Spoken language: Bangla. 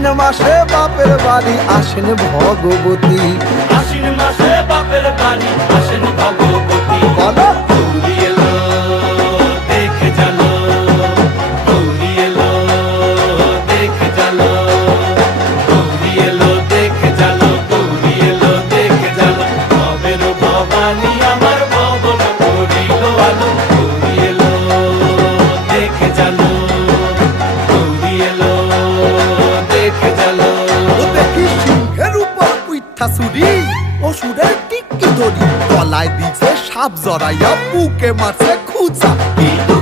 আশ্বিন মাসে বাপের বাড়ি আসেন ভগবতী। আশ্বিন মাসে বাপের বাড়ি আসেন ভগবতী। বলো গৌরী এলো দেখে জানো, গৌরী এলো দেখে জানো, গৌরী এলো দেখে জানো, গৌরী এলো দেখে জানো। ভবের ভবানী আমার ভবন করিল আলো। গৌরী এলো দেখে জানো, গৌরী এলো দেখে জানো। ও দেখি সিংহের উপর পুইঠা চুরি, অসুরের টিকি ধরি, গলায় দিছে সাপ জড়াইয়া বুকে মারছে খুঁচা। কিন্তু